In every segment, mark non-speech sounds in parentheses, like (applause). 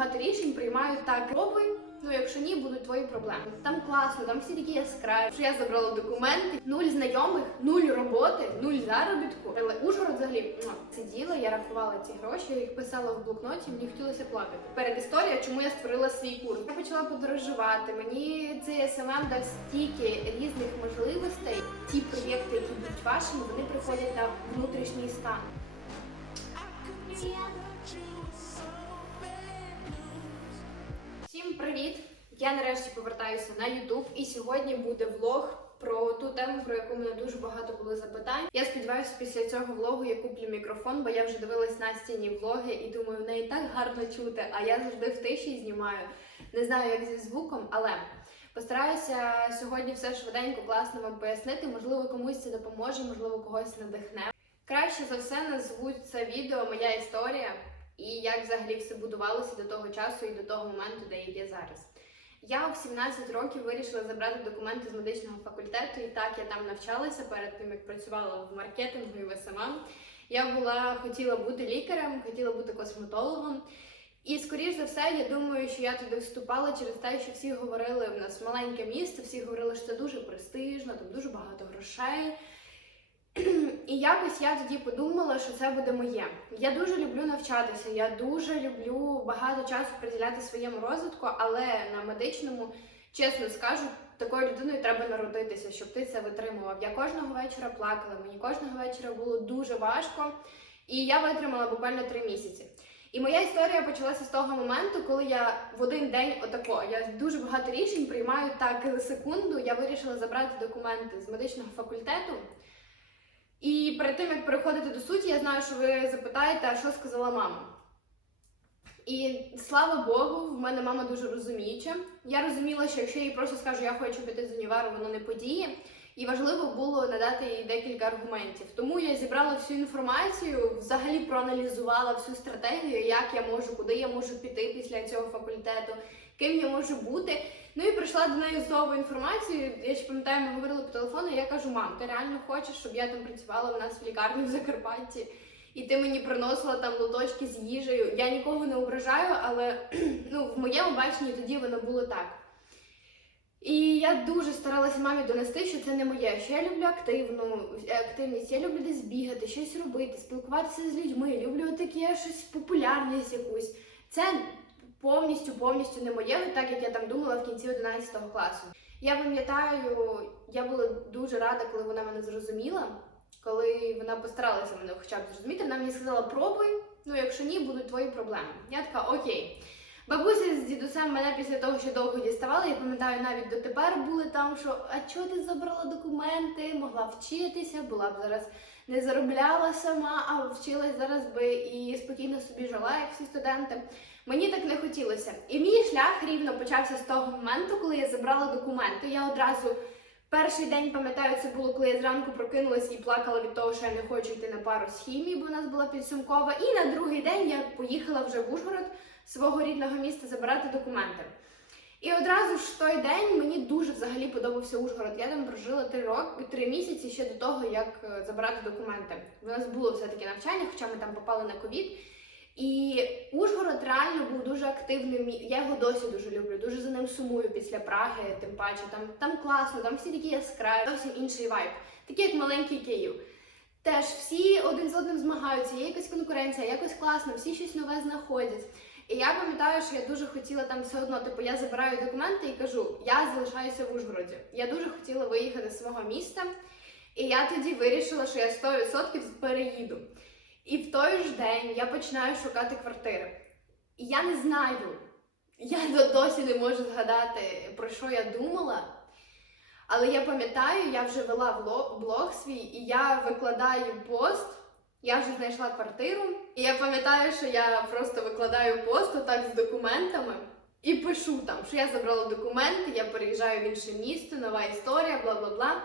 багато рішень приймаю так. Пробуй, ну якщо ні, будуть твої проблеми. Там класно, там всі такі яскраві. Що я забрала документи, нуль знайомих, нуль роботи, нуль заробітку. Але Ужгород взагалі сиділа, я рахувала ці гроші, я їх писала в блокноті, мені хотілося плакати. Перед історія, чому я створила свій курс. Я почала подорожувати. Мені цей СММ дав стільки різних можливостей. Ті проєкти, які будуть вашими, вони приходять на внутрішній стан. Привіт! Я нарешті повертаюся на YouTube і сьогодні буде влог про ту тему, про яку мене дуже багато було запитань. Я сподіваюся, після цього влогу я куплю мікрофон, бо я вже дивилась на стіні влоги і думаю, в неї так гарно чути, а я завжди в тиші знімаю. Не знаю, як зі звуком, але постараюся сьогодні все швиденько, класно вам пояснити. Можливо, комусь це допоможе, можливо, когось надихне. Краще за все назвуть це відео Моя історія і як взагалі все будувалося до того часу і до того моменту, де я є зараз. Я в 17 років вирішила забрати документи з медичного факультету, і так я там навчалася перед тим, як працювала в маркетингу і в СММ. Я була хотіла бути лікарем, хотіла бути косметологом. І скоріш за все, я думаю, що я туди вступала через те, що всі говорили в нас маленьке місто, всі говорили, що це дуже престижно, там дуже багато грошей. І якось я тоді подумала, що це буде моє. Я дуже люблю навчатися, я дуже люблю багато часу приділяти своєму розвитку, але на медичному, чесно скажу, такою людиною треба народитися, щоб ти це витримував. Я кожного вечора плакала, мені кожного вечора було дуже важко, і я витримала буквально три місяці. І моя історія почалася з того моменту, коли я в один день отако, я дуже багато рішень приймаю так секунду. Я вирішила забрати документи з медичного факультету. І перед тим як переходити до суті, я знаю, що ви запитаєте, а що сказала мама. І слава Богу, в мене мама дуже розуміюча. Я розуміла, що якщо я їй просто скажу, я хочу піти з універу, воно не подіє. І важливо було надати їй декілька аргументів. Тому я зібрала всю інформацію, взагалі проаналізувала всю стратегію, як я можу, куди я можу піти після цього факультету, ким я можу бути. Ну і прийшла до неї з новою інформацією. Я ще пам'ятаю, ми говорили по телефону. і Я кажу: мам, ти реально хочеш, щоб я там працювала у нас в лікарні в Закарпатті, і ти мені приносила там лоточки з їжею. Я нікого не ображаю, але (clears throat) ну, в моєму баченні тоді воно було так. І я дуже старалася мамі донести, що це не моє, що я люблю активну активність, я люблю десь бігати, щось робити, спілкуватися з людьми, люблю таке щось популярність якусь. Це повністю повністю не моє, так як я там думала в кінці 11 класу. Я пам'ятаю, я була дуже рада, коли вона мене зрозуміла, коли вона постаралася мене хоча б зрозуміти. Вона мені сказала, пробуй, ну якщо ні, будуть твої проблеми. Я така окей. Бабуся з дідусем мене після того, що довго діставали, я пам'ятаю, навіть дотепер були там, що а чого ти забрала документи, могла вчитися, була б зараз не заробляла сама, а вчилась зараз би і спокійно собі жила, як всі студенти. Мені так не хотілося. І мій шлях рівно почався з того моменту, коли я забрала документи. Я одразу перший день пам'ятаю, це було, коли я зранку прокинулася і плакала від того, що я не хочу йти на пару з хімії, бо у нас була підсумкова. І на другий день я поїхала вже в Ужгород свого рідного міста забирати документи. І одразу ж той день мені дуже взагалі подобався Ужгород. Я там прожила три роки, три місяці ще до того, як е, забирати документи. У нас було все-таки навчання, хоча ми там попали на ковід. І Ужгород реально був дуже активним. Я його досі дуже люблю, дуже за ним сумую після Праги, тим паче. Там, там класно, там всі такі яскраві, зовсім інший вайб, такий як маленький Київ. Теж всі один з одним змагаються, є якась конкуренція, якось класно, всі щось нове знаходять. І я пам'ятаю, що я дуже хотіла там все одно, типу, я забираю документи і кажу, я залишаюся в Ужгороді. Я дуже хотіла виїхати з свого міста, і я тоді вирішила, що я 100% переїду. І в той ж день я починаю шукати квартири. І я не знаю, я досі не можу згадати, про що я думала. Але я пам'ятаю, я вже вела блог свій, і я викладаю пост. Я вже знайшла квартиру, і я пам'ятаю, що я просто викладаю пост отак з документами і пишу там, що я забрала документи, я переїжджаю в інше місто, нова історія, бла бла бла.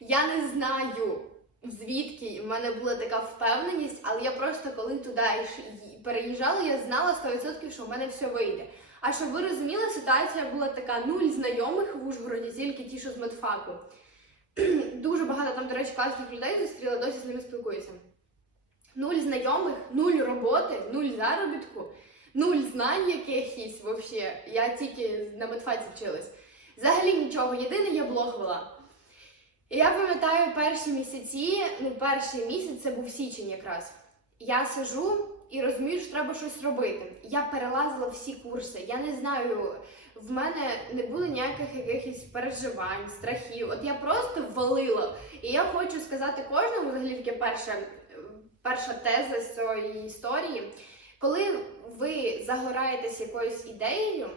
Я не знаю, звідки в мене була така впевненість, але я просто коли туди переїжджала, я знала 100%, що в мене все вийде. А щоб ви розуміли, ситуація була така: нуль знайомих в Ужгороді, тільки ті, що з медфаку. (clears throat) Дуже багато там, до речі, класних людей зустріла, досі з ними спілкуюся. Нуль знайомих, нуль роботи, нуль заробітку, нуль знань якихось вообще. Я тільки на медфаці вчилась. Взагалі нічого. Єдине я блог вела. Я пам'ятаю перші місяці, ну перший місяць це був січень якраз. Я сижу і розумію, що треба щось робити. Я перелазила всі курси. Я не знаю, в мене не було ніяких якихось переживань, страхів. От я просто валила. І я хочу сказати кожному, взагалі таке перше, перша теза з цієї історії. Коли ви загораєтесь якоюсь ідеєю,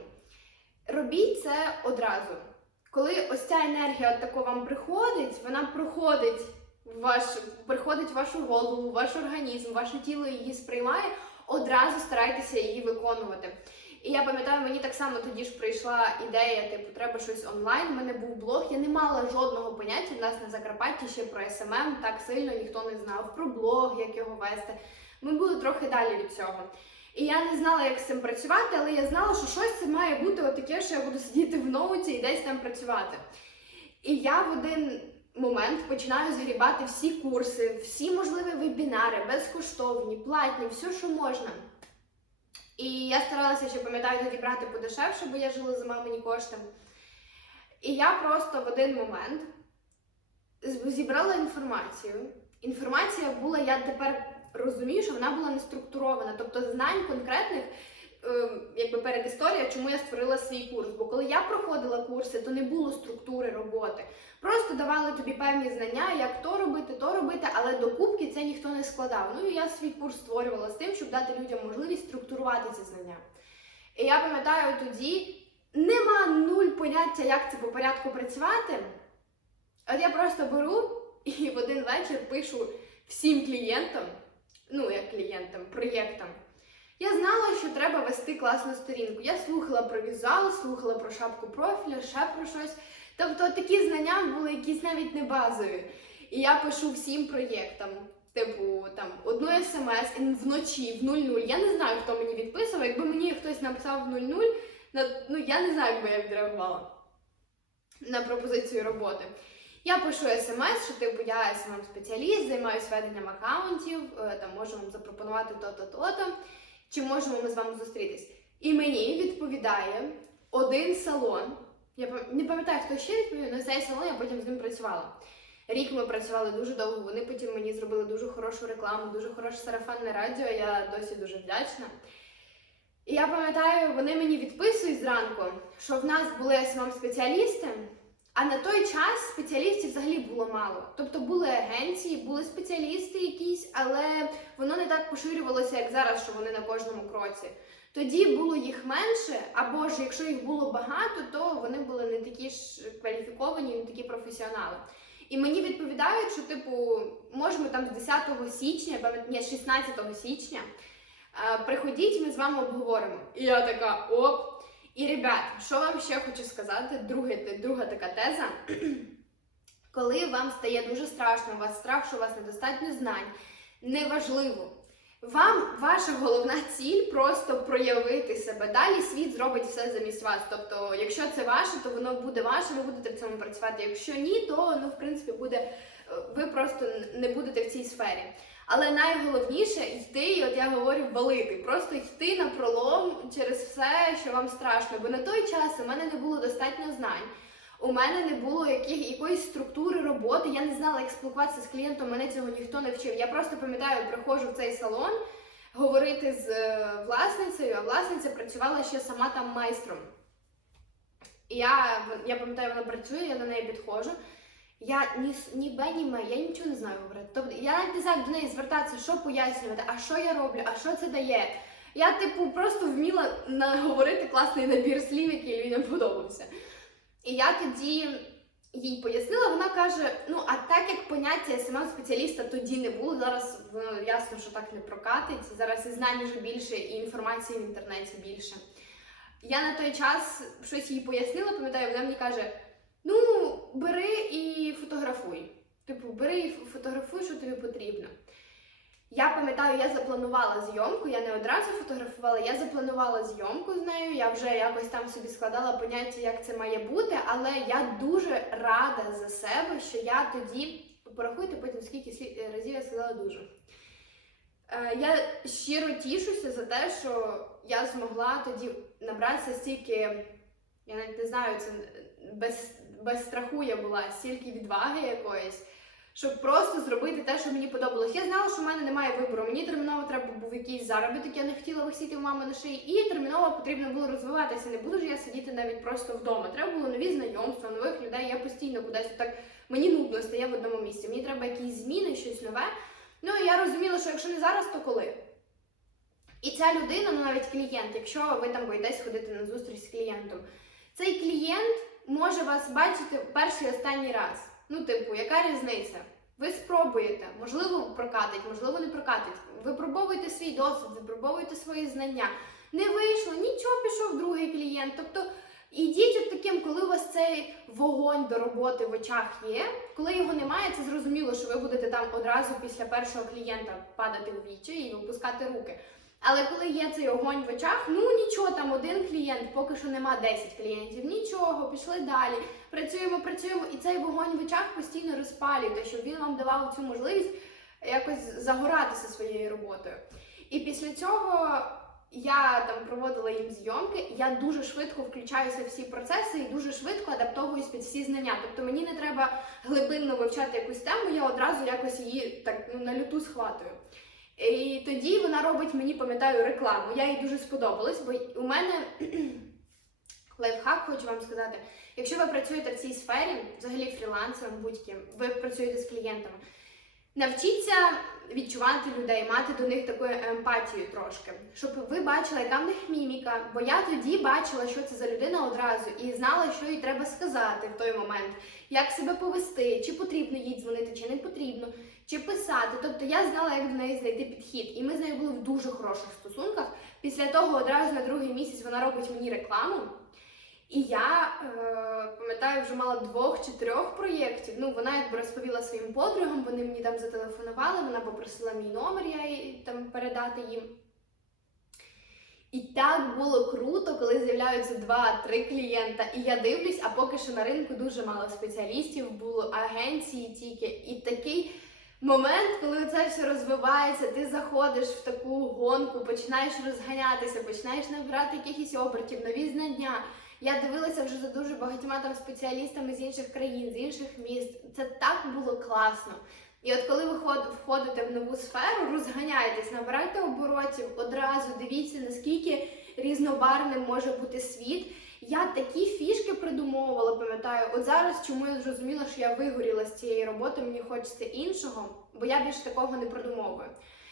робіть це одразу. Коли ось ця енергія от тако вам приходить, вона проходить ваш, приходить в вашу голову, в ваш організм, ваше тіло її сприймає, одразу старайтеся її виконувати. І я пам'ятаю, мені так само тоді ж прийшла ідея, типу, треба щось онлайн. У мене був блог. Я не мала жодного поняття. У нас на Закарпатті ще про СММ так сильно ніхто не знав, про блог, як його вести. Ми були трохи далі від цього. І я не знала, як з цим працювати, але я знала, що щось це має бути отаке, що я буду сидіти в ноуті і десь там працювати. І я в один момент починаю згрібати всі курси, всі можливі вебінари, безкоштовні, платні, все, що можна. І я старалася ще пам'ятаю тоді брати подешевше, бо я жила за мамині кошти. І я просто в один момент зібрала інформацію. Інформація була, я тепер розумію, що вона була не структурована, тобто знань конкретних. е, Якби перед історією, чому я створила свій курс. Бо коли я проходила курси, то не було структури роботи. Просто давали тобі певні знання, як то робити, то робити, але до кубки це ніхто не складав. Ну і я свій курс створювала з тим, щоб дати людям можливість структурувати ці знання. І я пам'ятаю тоді, нема нуль поняття, як це по порядку працювати. От я просто беру і в один вечір пишу всім клієнтам, ну як клієнтам, проєктам. Я знала, що треба вести класну сторінку. Я слухала про візуал, слухала про шапку профіля, ще про щось. Тобто такі знання були якісь навіть не базові. І я пишу всім проєктам, типу там одну смс і вночі в 00. Я не знаю, хто мені відписував. Якби мені хтось написав в 00, ну я не знаю, як би я відреагувала на пропозицію роботи. Я пишу смс, що типу я смм спеціаліст, займаюся веденням акаунтів, е, там можу вам запропонувати то-то, то-то, чи можемо ми з вами зустрітись. І мені відповідає один салон. Я не пам'ятаю, хто ще відповів, але цей салон я потім з ним працювала. Рік ми працювали дуже довго. Вони потім мені зробили дуже хорошу рекламу, дуже хороше сарафанне радіо. Я досі дуже вдячна. І я пам'ятаю, вони мені відписують зранку, що в нас були смм спеціалісти, а на той час спеціалістів взагалі було мало. Тобто були агенції, були спеціалісти якісь, але воно не так поширювалося, як зараз, що вони на кожному кроці. Тоді було їх менше, або ж якщо їх було багато, то вони були не такі ж кваліфіковані, не такі професіонали. І мені відповідають, що типу, може, ми там з 10 січня, ні, 16 січня, е, приходіть, ми з вами обговоримо. І я така оп. І ребят, що вам ще хочу сказати, друге, друга така теза. (clears throat) Коли вам стає дуже страшно, у вас страх, що у вас недостатньо знань, неважливо. Вам ваша головна ціль просто проявити себе. Далі світ зробить все замість вас. Тобто, якщо це ваше, то воно буде ваше, ви будете в цьому працювати. Якщо ні, то ну в принципі буде е, ви просто не будете в цій сфері. Але найголовніше йти, і от я говорю, валити, просто йти на пролом через все, що вам страшно. Бо на той час у мене не було достатньо знань. У мене не було яких, якоїсь структури роботи, я не знала, як спілкуватися з клієнтом, мене цього ніхто не вчив. Я просто пам'ятаю, приходжу в цей салон говорити з е, власницею, а власниця працювала ще сама там майстром. І я, я пам'ятаю, вона працює, я до неї підходжу. Я ні, ні бе, ні ме, я нічого не знаю говорити. Тобто я навіть не знаю до неї звертатися, що пояснювати, а що я роблю, а що це дає. Я, типу, просто вміла наговорити класний набір слів, який людям подобався. І я тоді їй пояснила, вона каже: ну, а так як поняття смм спеціаліста тоді не було, зараз воно ясно, що так не прокатить. Зараз і знань вже більше, і інформації в інтернеті більше. Я на той час щось їй пояснила, пам'ятаю, вона мені каже: ну, бери і фотографуй. Типу, бери і фотографуй, що тобі потрібно. Я пам'ятаю, я запланувала зйомку, я не одразу фотографувала, я запланувала зйомку з нею, я вже якось там собі складала поняття, як це має бути, але я дуже рада за себе, що я тоді, порахуйте потім, скільки слі- разів я сказала дуже. Е, Я щиро тішуся за те, що я змогла тоді набратися стільки, я навіть не знаю, це без, без страху я була, стільки відваги якоїсь, щоб просто зробити те, що мені подобалось. Я знала, що в мене немає вибору. Мені терміново треба був якийсь заробіток, я не хотіла висіти в мами на шиї, і терміново потрібно було розвиватися. Не буду ж я сидіти навіть просто вдома. Треба було нові знайомства, нових людей. Я постійно кудись так мені нудно стає в одному місці. Мені треба якісь зміни, щось нове. Ну і я розуміла, що якщо не зараз, то коли. І ця людина, ну навіть клієнт, якщо ви там боїтесь ходити на зустріч з клієнтом, цей клієнт може вас бачити перший останній раз. Ну, типу, яка різниця? Ви спробуєте, можливо, прокатить, можливо, не прокатить. Випробовуйте свій досвід, випробовуйте свої знання. Не вийшло, нічого пішов другий клієнт. Тобто ідіть от таким, коли у вас цей вогонь до роботи в очах є. Коли його немає, це зрозуміло, що ви будете там одразу після першого клієнта падати у вічі і випускати руки. Але коли є цей огонь в очах, ну нічого, там один клієнт, поки що нема 10 клієнтів, нічого, пішли далі. Працюємо, працюємо, і цей вогонь в очах постійно розпалюєте, щоб він вам давав цю можливість якось загоратися своєю роботою. І після цього я там проводила їм зйомки, я дуже швидко включаюся в всі процеси і дуже швидко адаптовуюсь під всі знання. Тобто мені не треба глибинно вивчати якусь тему, я одразу якось її так ну, на люту схватую. І тоді вона робить мені, пам'ятаю, рекламу. Я їй дуже сподобалась, бо у мене (clears throat) лайфхак, хочу вам сказати. Якщо ви працюєте в цій сфері, взагалі фрілансером будь-ким, ви працюєте з клієнтами, навчіться відчувати людей, мати до них таку емпатію трошки, щоб ви бачили, яка в них міміка. Бо я тоді бачила, що це за людина одразу, і знала, що їй треба сказати в той момент, як себе повести, чи потрібно їй дзвонити, чи не потрібно, чи писати. Тобто я знала, як до неї знайти підхід. І ми з нею були в дуже хороших стосунках. Після того одразу на другий місяць вона робить мені рекламу. І я е, пам'ятаю, вже мала двох чи трьох проєктів. Ну, вона якби розповіла своїм подругам, вони мені там зателефонували, вона попросила мій номер, я їй там передати їм. І так було круто, коли з'являються два-три клієнта. І я дивлюсь, а поки що на ринку дуже мало спеціалістів, було агенції тільки. І такий момент, коли це все розвивається, ти заходиш в таку гонку, починаєш розганятися, починаєш набирати якихось обертів, нові знання. Я дивилася вже за дуже багатьма там спеціалістами з інших країн, з інших міст. Це так було класно. І от коли ви ход- входите в нову сферу, розганяйтесь, набирайте оборотів, одразу дивіться, наскільки різнобарвним може бути світ. Я такі фішки придумовувала, пам'ятаю. От зараз чому я зрозуміла, що я вигоріла з цієї роботи, мені хочеться іншого, бо я більше такого не придумовую.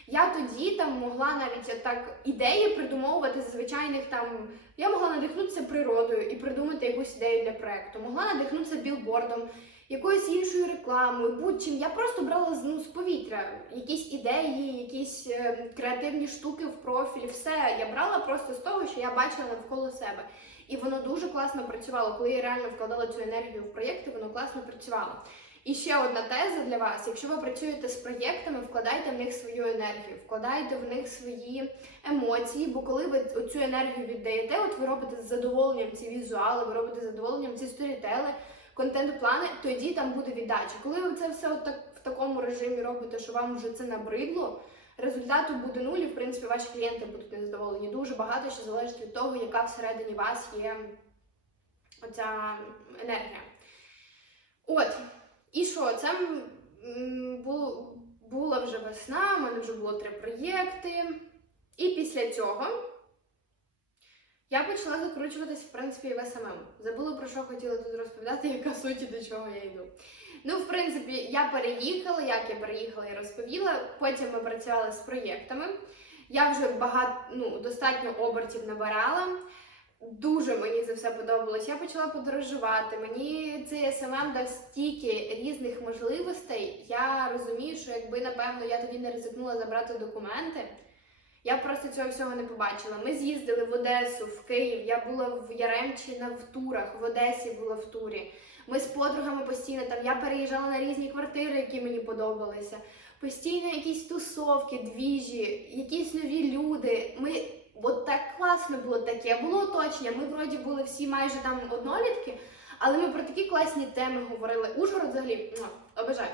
Я тоді там могла навіть так ідеї придумовувати з звичайних там. Я могла надихнутися природою і придумати якусь ідею для проекту. Могла надихнутися білбордом, якоюсь іншою рекламою, будь-чим. Я просто брала ну, з повітря якісь ідеї, якісь е, креативні штуки в профіль. Все я брала просто з того, що я бачила навколо себе. І воно дуже класно працювало. Коли я реально вкладала цю енергію в проєкти, воно класно працювало. І ще одна теза для вас: якщо ви працюєте з проєктами, вкладайте в них свою енергію, вкладайте в них свої емоції, бо коли ви цю енергію віддаєте, от ви робите з задоволенням ці візуали, ви робите з задоволенням ці сторітели, контент-плани, тоді там буде віддача. Коли ви це все отак в такому режимі робите, що вам вже це набридло, результату буде нуль, і в принципі ваші клієнти будуть незадоволені. Дуже багато що залежить від того, яка всередині вас є оця енергія. От. І що, це була вже весна, в мене вже було три проєкти. І після цього я почала закручуватись, в принципі, в СММ. Забула про що хотіла тут розповідати, яка суть і до чого я йду. Ну, в принципі, я переїхала, як я переїхала і розповіла. Потім ми працювали з проєктами. Я вже багато, ну, достатньо обертів набирала. Дуже мені це все подобалось. Я почала подорожувати. Мені цей СММ дав стільки різних можливостей. Я розумію, що якби напевно я тоді не ризикнула забрати документи, я просто цього всього не побачила. Ми з'їздили в Одесу, в Київ. Я була в Яремчі на в турах, в Одесі була в турі. Ми з подругами постійно там. Я переїжджала на різні квартири, які мені подобалися. Постійно якісь тусовки, двіжі, якісь нові люди. Ми От так класно було таке. Було оточення. Ми вроді були всі майже там однолітки, але ми про такі класні теми говорили. Ужгород взагалі муа, обожаю.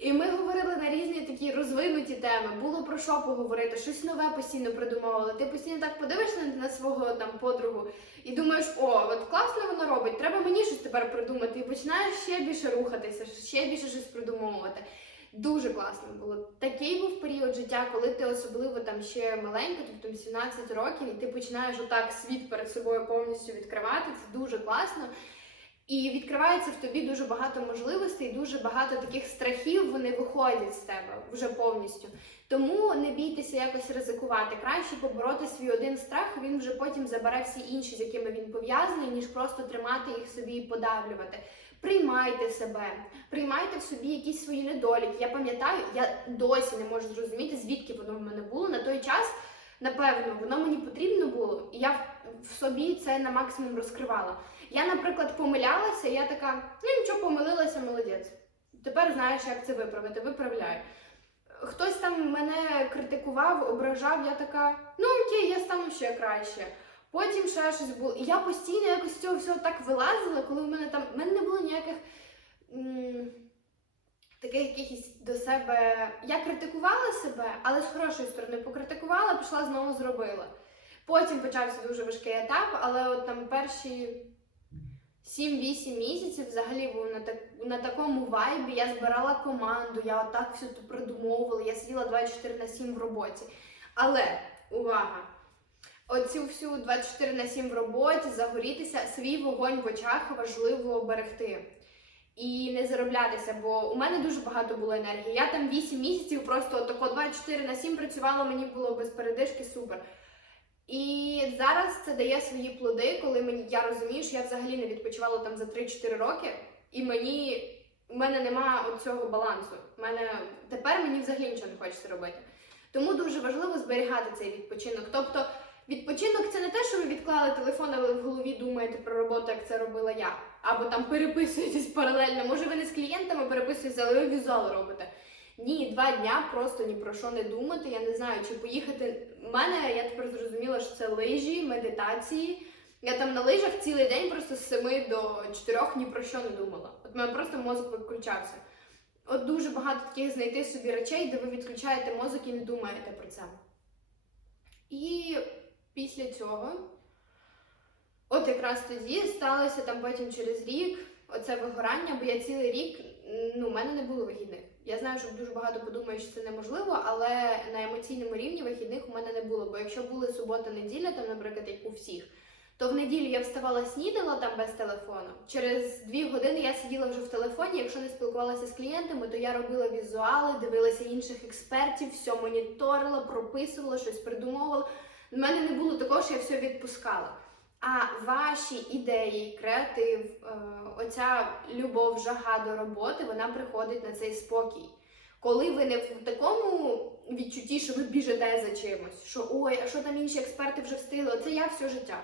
І ми говорили на різні такі розвинуті теми. Було про що поговорити, щось нове постійно придумували. Ти постійно так подивишся на, свого там подругу і думаєш, о, от класно воно робить, треба мені щось тепер придумати. І починаєш ще більше рухатися, ще більше щось придумовувати. Дуже класно було. Такий був період життя, коли ти особливо там ще маленька, тобто 17 років, і ти починаєш отак світ перед собою повністю відкривати. Це дуже класно. І відкривається в тобі дуже багато можливостей, дуже багато таких страхів вони виходять з тебе вже повністю. Тому не бійтеся якось ризикувати. Краще побороти свій один страх, він вже потім забере всі інші, з якими він пов'язаний, ніж просто тримати їх собі і подавлювати. Приймайте себе, приймайте в собі якісь свої недоліки. Я пам'ятаю, я досі не можу зрозуміти, звідки воно в мене було на той час. Напевно, воно мені потрібно було, і я в- собі це на максимум розкривала. Я, наприклад, помилялася, я така, ну нічого, помилилася, молодець. Тепер знаєш, як це виправити, виправляю. Хтось там мене критикував, ображав, я така, ну окей, я стану ще краще. Потім ще щось було. І я постійно якось з цього всього так вилазила, коли в мене там в мене не було ніяких м, таких якихось до себе. Я критикувала себе, але з хорошої сторони покритикувала, пішла знову зробила. Потім почався дуже важкий етап, але от там перші 7-8 місяців взагалі був на, так, на такому вайбі. Я збирала команду, я отак все тут продумовувала, я сиділа 24 на 7 в роботі. Але увага! Оцю всю 24 на 7 в роботі, загорітися, свій вогонь в очах важливо берегти. І не зароблятися, бо у мене дуже багато було енергії. Я там 8 місяців просто отако 24 на 7 працювала, мені було без передишки супер. І зараз це дає свої плоди, коли мені я розумію, що я взагалі не відпочивала там за 3-4 роки, і мені у мене немає цього балансу. У мене тепер мені взагалі нічого не хочеться робити. Тому дуже важливо зберігати цей відпочинок. Тобто, відпочинок це не те, що ви відклали телефон, але в голові думаєте про роботу, як це робила я. Або там переписуєтесь паралельно. Може, ви не з клієнтами переписуєтеся, але ви візуал робите. Ні, два дня просто ні про що не думати. Я не знаю, чи поїхати. У мене я тепер зрозуміла, що це лижі, медитації. Я там на лижах цілий день просто з 7 до 4 ні про що не думала. От в мене просто мозок виключався. От дуже багато таких знайти собі речей, де ви відключаєте мозок і не думаєте про це. І після цього, от якраз тоді сталося там потім через рік оце вигорання, бо я цілий рік, ну, у мене не було вихідних. Я знаю, що дуже багато подумають, що це неможливо, але на емоційному рівні вихідних у мене не було. Бо якщо були субота-неділя, там, наприклад, як у всіх, то в неділю я вставала снідала там без телефону. Через дві години я сиділа вже в телефоні. Якщо не спілкувалася з клієнтами, то я робила візуали, дивилася інших експертів, все моніторила, прописувала, щось придумовувала. У мене не було такого, що я все відпускала. А ваші ідеї, креатив, е, оця любов, жага до роботи, вона приходить на цей спокій. Коли ви не в такому відчутті, що ви біжите за чимось, що ой, а що там інші експерти вже встигли, оце я все життя.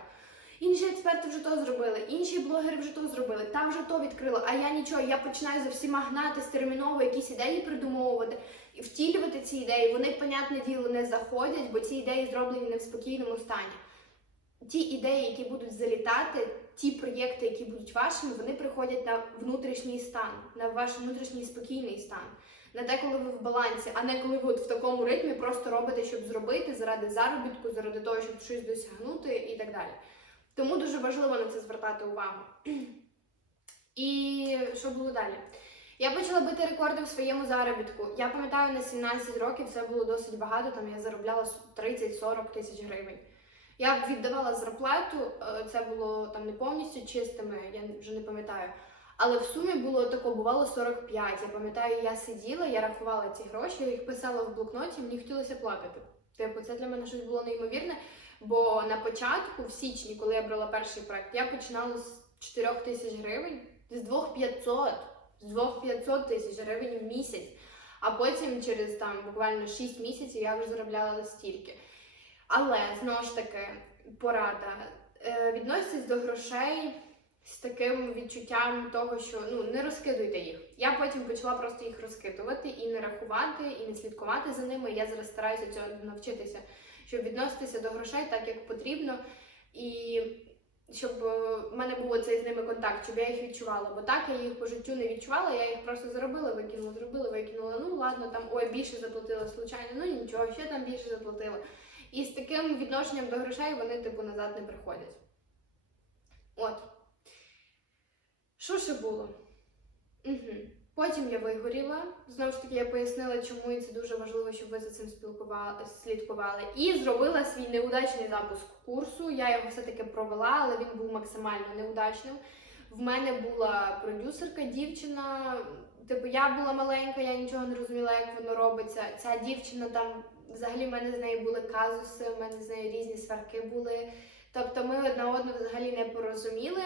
Інші експерти вже то зробили, інші блогери вже то зробили, там вже то відкрили, а я нічого, я починаю за всіма гнати терміново якісь ідеї придумовувати і втілювати ці ідеї. Вони, понятне діло, не заходять, бо ці ідеї зроблені не в спокійному стані ті ідеї, які будуть залітати, ті проєкти, які будуть вашими, вони приходять на внутрішній стан, на ваш внутрішній спокійний стан. На те, коли ви в балансі, а не коли ви от в такому ритмі просто робите, щоб зробити заради заробітку, заради того, щоб щось досягнути і так далі. Тому дуже важливо на це звертати увагу. (clears throat) І що було далі? Я почала бити рекорди в своєму заробітку. Я пам'ятаю, на 17 років це було досить багато, там я заробляла 30-40 тисяч гривень. Я віддавала зарплату, е, це було там не повністю чистими, я вже не пам'ятаю. Але в сумі було тако, бувало 45. Я пам'ятаю, я сиділа, я рахувала ці гроші, я їх писала в блокноті, мені хотілося плакати. Типу, це для мене щось було неймовірне. Бо на початку, в січні, коли я брала перший проект, я починала з 4 тисяч гривень, з 2500, з 2500 тисяч гривень в місяць. А потім через там буквально 6 місяців я вже заробляла стільки. Але знову ж таки, порада. Е, Відноситесь до грошей з таким відчуттям того, що ну не розкидуйте їх. Я потім почала просто їх розкидувати і не рахувати, і не слідкувати за ними. Я зараз стараюся цього навчитися, щоб відноситися до грошей так, як потрібно. І щоб е, в мене був цей з ними контакт, щоб я їх відчувала. Бо так я їх по життю не відчувала, я їх просто заробила, викинула, зробила, викинула. Ну ладно, там ой, більше заплатила случайно, ну нічого, ще там більше заплатила. І з таким відношенням до грошей вони, типу, назад не приходять. От. Що ще було? Угу. Потім я вигоріла. Знову ж таки, я пояснила, чому і це дуже важливо, щоб ви за цим спілкували, слідкували. І зробила свій неудачний запуск курсу. Я його все-таки провела, але він був максимально неудачним. В мене була продюсерка, дівчина. Типу, я була маленька, я нічого не розуміла, як воно робиться. Ця дівчина там, взагалі, в мене з нею були казуси, в мене з нею різні сварки були. Тобто ми одна одну взагалі не порозуміли.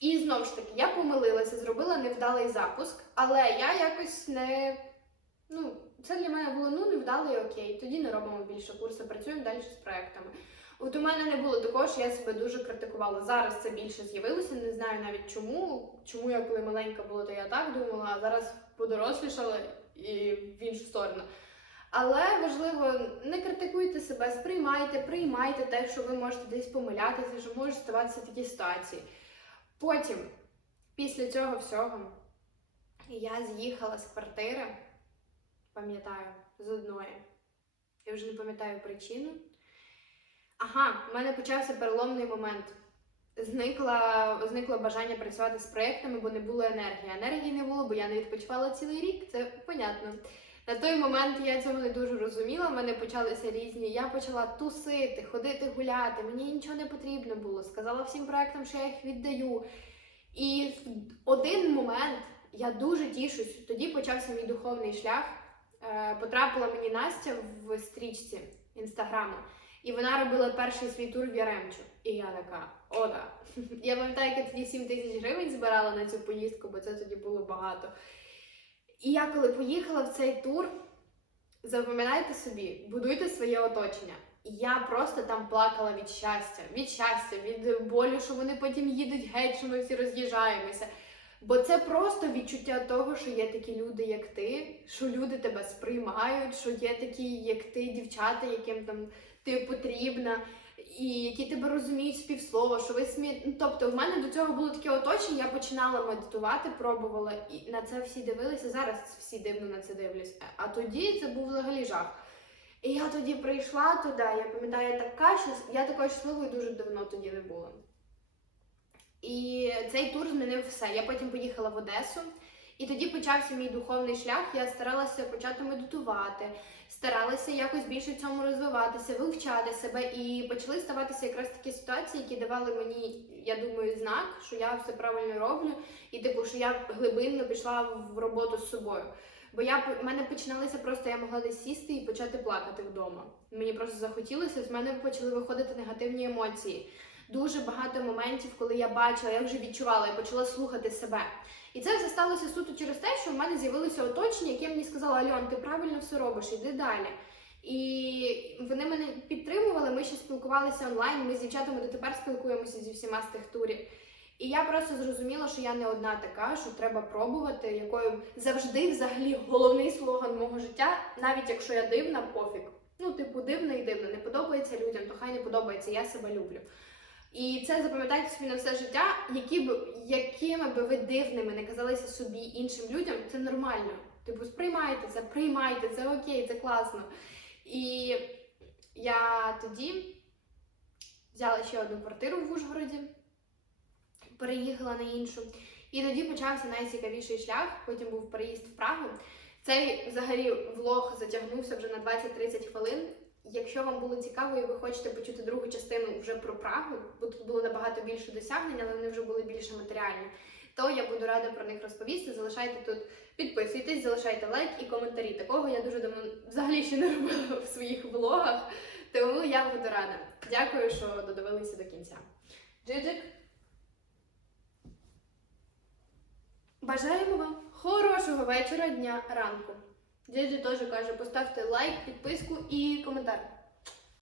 І знову ж таки, я помилилася, зробила невдалий запуск, але я якось не. Ну, це для мене було ну невдалий, окей. Тоді не робимо більше курсу, працюємо далі з проектами. От у мене не було такого, що я себе дуже критикувала. Зараз це більше з'явилося, не знаю навіть чому. Чому я коли маленька була, то я так думала, а зараз подорослішала і в іншу сторону. Але важливо, не критикуйте себе, сприймайте, приймайте те, що ви можете десь помилятися, що можуть ставатися такі ситуації. Потім, після цього всього, я з'їхала з квартири, пам'ятаю, з одної. Я вже не пам'ятаю причину. Ага, в мене почався переломний момент. Зникла, зникло бажання працювати з проєктами, бо не було енергії. Енергії не було, бо я не відпочивала цілий рік, це понятно. На той момент я цього не дуже розуміла. В мене почалися різні. Я почала тусити, ходити гуляти. Мені нічого не потрібно було. Сказала всім проектам, що я їх віддаю. І в один момент я дуже тішусь. Тоді почався мій духовний шлях. Е, Потрапила мені Настя в стрічці інстаграму, і вона робила перший свій тур в Яремчу. І я така, о, да. (laughs) Я пам'ятаю, як я тоді 7 тисяч гривень збирала на цю поїздку, бо це тоді було багато. І я коли поїхала в цей тур, запам'ятайте собі, будуйте своє оточення. Я просто там плакала від щастя, від щастя, від болю, що вони потім їдуть геть, що ми всі роз'їжджаємося. Бо це просто відчуття того, що є такі люди, як ти, що люди тебе сприймають, що є такі, як ти, дівчата, яким там ти потрібна, і які тебе розуміють співслова, що ви смі... Ну, Тобто, в мене до цього було таке оточення, я починала медитувати, пробувала, і на це всі дивилися. Зараз всі дивно на це дивлюсь. А тоді це був взагалі жах. І я тоді прийшла туди, я пам'ятаю, я така щас... я такою щасливою дуже давно тоді не була. І цей тур змінив все. Я потім поїхала в Одесу, і тоді почався мій духовний шлях. Я старалася почати медитувати, старалася якось більше в цьому розвиватися, вивчати себе. І почали ставатися якраз такі ситуації, які давали мені, я думаю, знак, що я все правильно роблю, і типу, що я глибинно пішла в роботу з собою. Бо я в мене починалися просто, я могла десь сісти і почати плакати вдома. Мені просто захотілося, з мене почали виходити негативні емоції. Дуже багато моментів, коли я бачила, я вже відчувала, я почала слухати себе. І це все сталося суто через те, що в мене з'явилося оточення, яке мені сказало, Альон, ти правильно все робиш, іди далі. І вони мене підтримували, ми ще спілкувалися онлайн, ми з дівчатами дотепер спілкуємося зі всіма з тих турів. І я просто зрозуміла, що я не одна така, що треба пробувати, якою завжди взагалі головний слоган мого життя, навіть якщо я дивна, пофіг. Ну, типу, дивна і дивна, не подобається людям, то хай не подобається, я себе люблю. І це запам'ятайте собі на все життя, які б, якими би ви дивними не казалися собі іншим людям, це нормально. Типу, сприймайте це, приймайте, це окей, це класно. І я тоді взяла ще одну квартиру в Ужгороді, переїхала на іншу. І тоді почався найцікавіший шлях. Потім був переїзд в Прагу. Цей взагалі влог затягнувся вже на 20-30 хвилин. Якщо вам було цікаво і ви хочете почути другу частину вже про Прагу, бо тут було набагато більше досягнень, але вони вже були більше матеріальні, то я буду рада про них розповісти. Залишайте тут, підписуйтесь, залишайте лайк і коментарі. Такого я дуже давно взагалі ще не робила в своїх влогах, тому я буду рада. Дякую, що додивилися до кінця. Джиджик! Бажаємо вам хорошого вечора, дня, ранку. Діджі теж каже, поставте лайк, підписку і коментар.